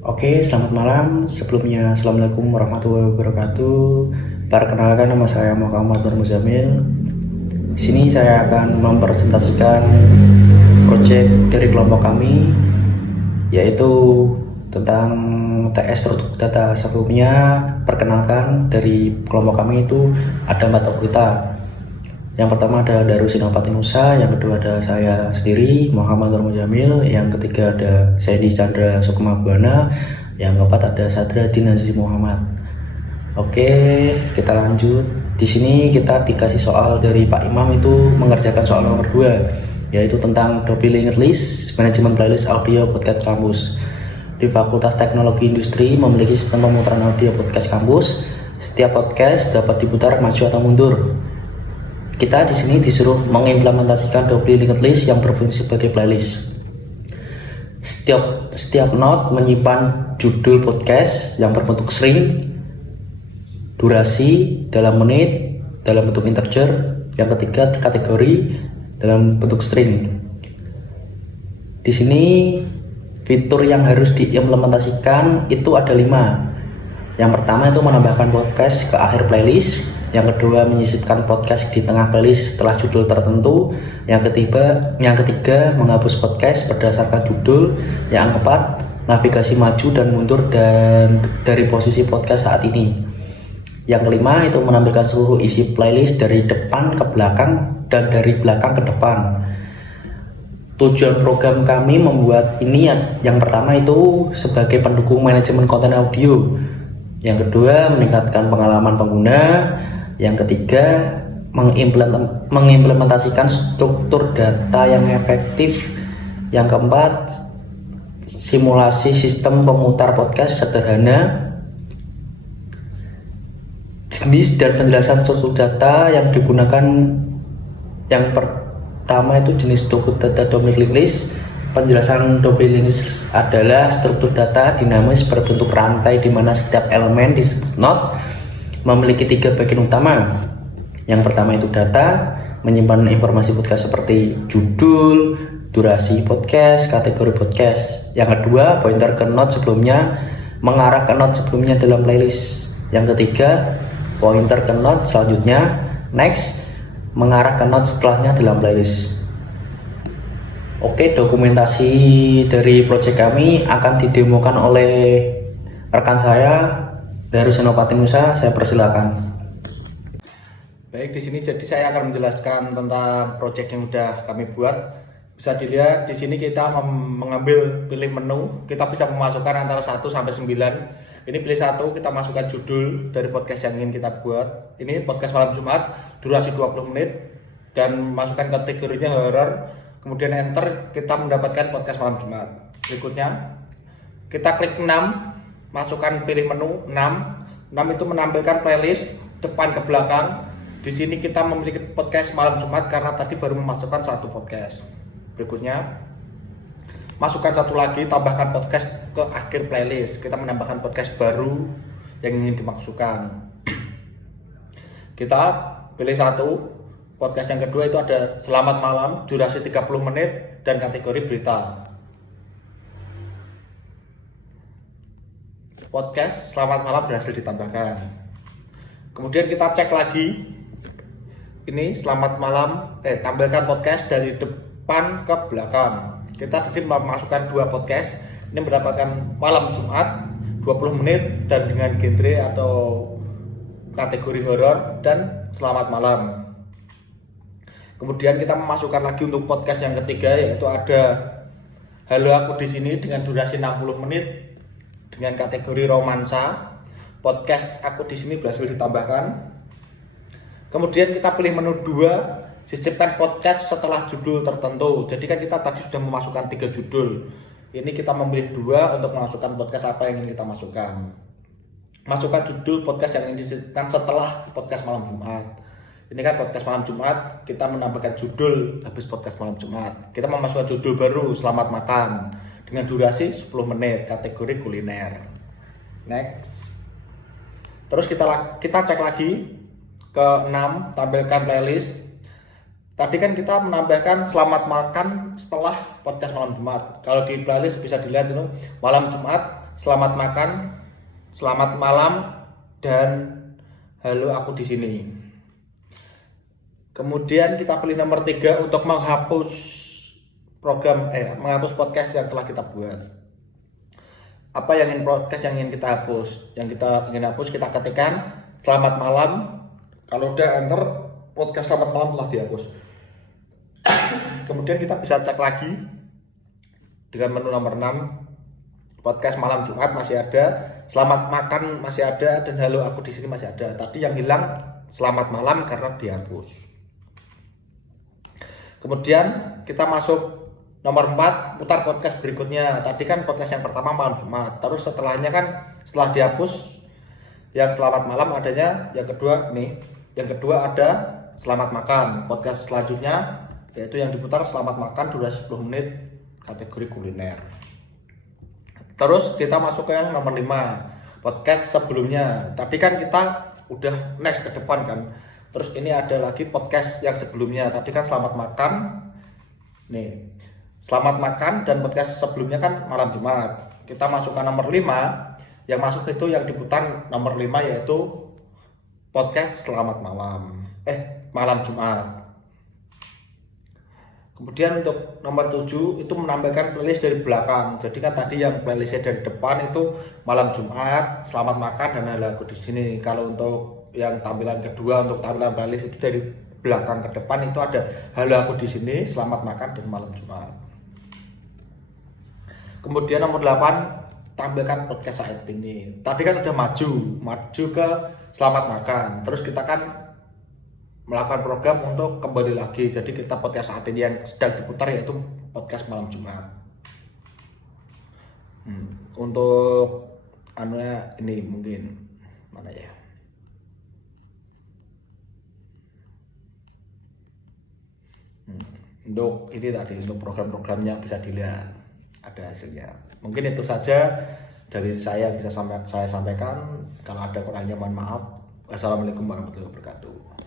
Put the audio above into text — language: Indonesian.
Oke, selamat malam. Sebelumnya, Assalamualaikum warahmatullahi wabarakatuh. Perkenalkan, nama saya Muhammad Nur Muzamil. Di sini saya akan mempresentasikan proyek dari kelompok kami, yaitu tentang TS struktur data. Sebelumnya, perkenalkan, dari kelompok kami itu ada 4 anggota. Yang pertama ada Darus Inovatif, yang kedua ada saya sendiri Muhammad Nur Muzamil, yang ketiga ada Saidi Chandra Sukma Buana, yang keempat ada Sadra Dinazi Muhammad. Oke, kita lanjut. Di sini kita dikasih soal dari Pak Imam, itu mengerjakan soal nomor 2, yaitu tentang Adobe Linked List Manajemen Playlist Audio Podcast Kampus. Di Fakultas Teknologi Industri memiliki sistem pemutaran audio podcast kampus. Setiap podcast dapat diputar maju atau mundur. Kita di sini disuruh mengimplementasikan Adobe Linked List yang berfungsi sebagai playlist. Setiap note menyimpan judul podcast yang berbentuk string, durasi dalam menit dalam bentuk integer, yang ketiga kategori dalam bentuk string. Di sini fitur yang harus diimplementasikan itu ada 5. Yang pertama itu menambahkan podcast ke akhir playlist. Yang kedua, menyisipkan podcast di tengah playlist setelah judul tertentu. Yang ketiga, menghapus podcast berdasarkan judul. Yang keempat, navigasi maju dan mundur dari posisi podcast saat ini. Yang kelima, itu menampilkan seluruh isi playlist dari depan ke belakang dan dari belakang ke depan. Tujuan program kami membuat ini, yang pertama itu sebagai pendukung manajemen konten audio. Yang kedua, meningkatkan pengalaman pengguna. Yang ketiga, mengimplementasikan struktur data yang efektif. Yang keempat, simulasi sistem pemutar podcast sederhana. Jenis dan penjelasan struktur data yang digunakan, yang pertama itu jenis struktur data Adobe Linked List. Penjelasan Adobe Linked List adalah struktur data dinamis berbentuk rantai di mana setiap elemen disebut node memiliki 3 bagian utama. Yang pertama itu data, menyimpan informasi podcast seperti judul, durasi podcast, kategori podcast. Yang kedua, pointer ke note sebelumnya, mengarah ke note sebelumnya dalam playlist. Yang ketiga, pointer ke note selanjutnya, next, mengarah ke note setelahnya dalam playlist. Oke, dokumentasi dari proyek kami akan didemokan oleh rekan saya Darus Inovatif, saya persilakan. Baik, di sini jadi saya akan menjelaskan tentang proyek yang sudah kami buat. Bisa dilihat di sini kita mengambil pilih menu, kita bisa memasukkan antara 1 sampai 9. Ini pilih 1, kita masukkan judul dari podcast yang ingin kita buat. Ini podcast malam Jumat, durasi 20 menit dan masukkan kategorinya horror. Kemudian enter, kita mendapatkan podcast malam Jumat. Berikutnya kita klik 6. Masukkan pilih menu 6 itu menampilkan playlist depan ke belakang. Di sini kita memiliki podcast malam Jumat karena tadi baru memasukkan 1 podcast. Berikutnya masukkan 1 lagi, tambahkan podcast ke akhir playlist. Kita menambahkan podcast baru yang ingin dimasukkan. Kita pilih 1. Podcast yang kedua itu ada Selamat Malam, durasi 30 menit dan kategori berita. Podcast Selamat Malam berhasil ditambahkan. Kemudian kita cek lagi. Ini Selamat Malam, tampilkan podcast dari depan ke belakang. Kita tadi memasukkan 2 podcast. Ini mendapatkan malam Jumat 20 menit dan dengan genre atau kategori horor dan Selamat Malam. Kemudian kita memasukkan lagi untuk podcast yang ketiga, yaitu ada Halo Aku di Sini dengan durasi 60 menit dengan kategori romansa. Podcast Aku di Sini berhasil ditambahkan. Kemudian kita pilih menu 2, sisipkan podcast setelah judul tertentu. Jadi kan kita tadi sudah memasukkan 3 judul. Ini kita memilih 2 untuk memasukkan podcast apa yang ingin kita masukkan. Masukkan judul podcast yang ingin disisipkan setelah podcast malam Jumat. Ini kan podcast malam Jumat, kita menambahkan judul habis podcast malam Jumat. Kita memasukkan judul baru, Selamat Makan, dengan durasi 10 menit, kategori kuliner. Next. Terus kita cek lagi ke 6, tampilkan playlist. Tadi kan kita menambahkan Selamat Makan setelah podcast malam Jumat. Kalau di playlist bisa dilihat itu malam Jumat selamat makan, selamat malam, dan halo aku di sini. Kemudian kita pilih nomor 3 untuk menghapus menghapus podcast yang telah kita buat. Apa yang ingin podcast yang ingin kita hapus? Yang kita ingin hapus, kita ketikkan selamat malam. Kalau udah enter podcast selamat malam telah dihapus. Kemudian kita bisa cek lagi dengan menu nomor 6. Podcast malam Jumat masih ada, selamat makan masih ada, dan halo aku di sini masih ada. Tadi yang hilang selamat malam karena dihapus. Kemudian kita masuk nomor 4, putar podcast berikutnya. Tadi kan podcast yang pertama malam Jumat. Terus setelahnya kan setelah dihapus yang selamat malam adanya, yang kedua nih. Yang kedua ada selamat makan. Podcast selanjutnya yaitu yang diputar selamat makan durasi 10 menit kategori kuliner. Terus kita masuk ke yang nomor 5, podcast sebelumnya. Tadi kan kita udah next ke depan kan. Terus ini ada lagi podcast yang sebelumnya. Tadi kan selamat makan. Nih, selamat makan dan podcast sebelumnya kan malam Jumat. Kita masuk ke nomor 5. Yang masuk itu yang diputar nomor 5 yaitu podcast selamat malam. Malam Jumat. Kemudian untuk nomor 7 itu menambahkan playlist dari belakang. Jadi kan tadi yang playlistnya dari depan itu malam Jumat, selamat makan, dan halo aku di sini. Kalau untuk yang tampilan kedua, untuk tampilan playlist itu dari belakang ke depan itu ada halo aku di sini, selamat makan, dan malam Jumat. Kemudian nomor 8, tampilkan podcast saat ini. Tadi kan udah maju ke selamat makan. Terus kita kan melakukan program untuk kembali lagi. Jadi kita podcast saat ini yang sedang diputar yaitu podcast malam Jumat. Untuk ini mungkin mana ya? Untuk ini tadi, untuk program-programnya bisa dilihat ada hasilnya. Mungkin itu saja dari saya bisa saya sampaikan. Kalau ada kurangnya mohon maaf. Wassalamualaikum warahmatullahi wabarakatuh.